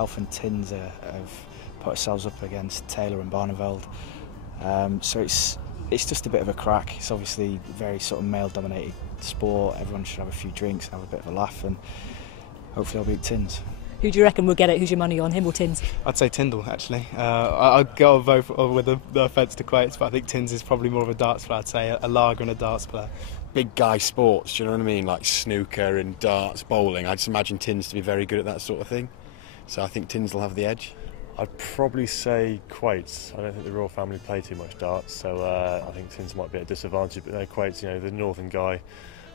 myself and Tins have put ourselves up against Taylor and Barneveld. So it's just a bit of a crack. It's obviously a very sort of male-dominated sport. Everyone should have a few drinks, have a bit of a laugh, and hopefully I'll beat Tins. Who do you reckon will get it? Who's your money on, him or Tins? I'd say Tindall, actually. I'd go vote with the offence to Cueto, but I think Tins is probably more of a darts player. I'd say a lager and a darts player. Big guy sports, do you know what I mean? Like snooker and darts, bowling. I just imagine Tins to be very good at that sort of thing. So I think Tins will have the edge. I'd probably say Cueto. I don't think the royal family play too much darts, so I think Tins might be at a disadvantage. But no, Cueto, you know, the northern guy,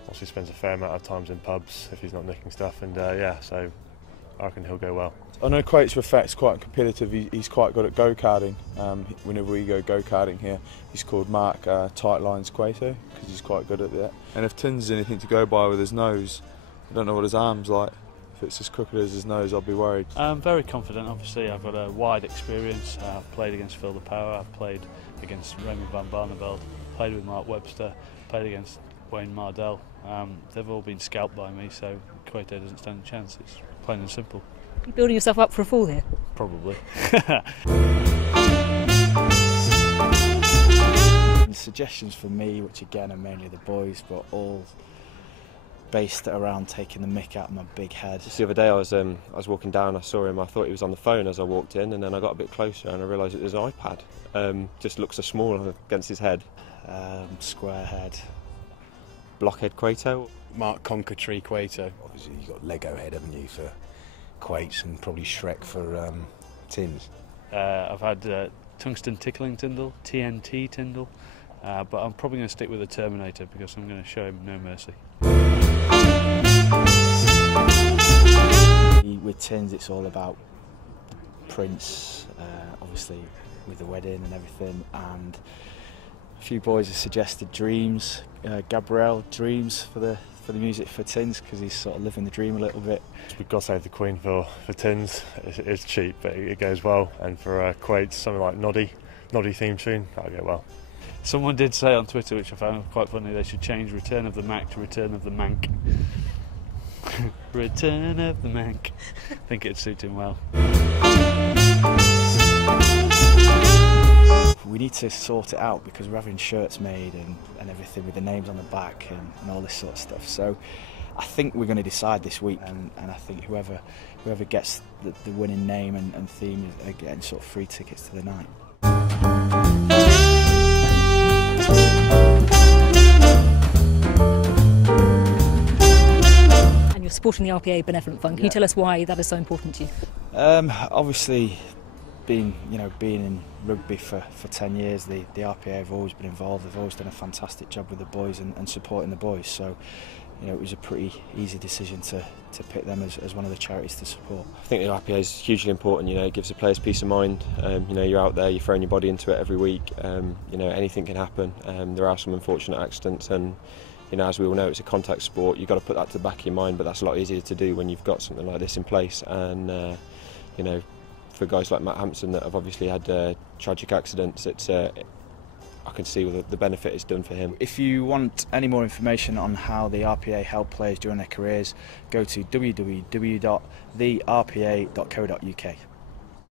obviously spends a fair amount of times in pubs if he's not nicking stuff, and yeah, so I reckon he'll go well. I know Cueto's effect's quite competitive. He's quite good at go-karting. Whenever we go go-karting here, he's called Mark Tight Lines Cueto because he's quite good at that. And if Tins is anything to go by with his nose, I don't know what his arm's like. If it's as crooked as his nose, I'll be worried. I'm very confident. Obviously, I've got a wide experience. I've played against Phil the Power. I've played against Raymond van Barneveld. Played with Mark Webster. Played against Wayne Mardell. They've all been scalped by me, so Cueto doesn't stand a chance. It's plain and simple. Are you building yourself up for a fall here? Probably. Suggestions for me, which again are mainly the boys, but all based around taking the mick out of my big head. Just the other day I was walking down, I saw him, I thought he was on the phone as I walked in, and then I got a bit closer and I realised it was an iPad. Just looks so small against his head. Square head. Blockhead Cueto. Mark Conquertree Cueto. Obviously you've got Lego head, haven't you, for Cueto, and probably Shrek for Tins. I've had tungsten tickling Tindall, TNT Tindall, but I'm probably going to stick with the Terminator because I'm going to show him no mercy. With Tins, it's all about Prince, obviously with the wedding and everything, and a few boys have suggested Dreams, Gabriel Dreams for the music for Tins, because he's sort of living the dream a little bit. We've got to save the Queen for Tins. It's cheap, but it goes well. And for Cueto, something like Noddy theme tune, that'll go well. Someone did say on Twitter, which I found quite funny, they should change Return of the Mac to Return of the Mank. Return of the Mank. I think it'd suit him well. We need to sort it out because we're having shirts made and everything with the names on the back and all this sort of stuff. So I think we're going to decide this week, and I think whoever gets the winning name and theme are getting sort of free tickets to the night. And you're supporting the RPA Benevolent Fund. Can you tell us why that is so important to you? Obviously, being in rugby for 10 years, the RPA have always been involved. They've always done a fantastic job with the boys and supporting the boys. So, you know, it was a pretty easy decision to pick them as one of the charities to support. I think the RPA is hugely important. You know, it gives the players peace of mind. You know, you're out there, you're throwing your body into it every week. You know, anything can happen. There are some unfortunate accidents, and you know, as we all know, it's a contact sport. You've got to put that to the back of your mind, but that's a lot easier to do when you've got something like this in place. And you know, for guys like Matt Hampson that have obviously had tragic accidents, it's I can see the benefit it's done for him. If you want any more information on how the RPA help players during their careers, go to www.therpa.co.uk.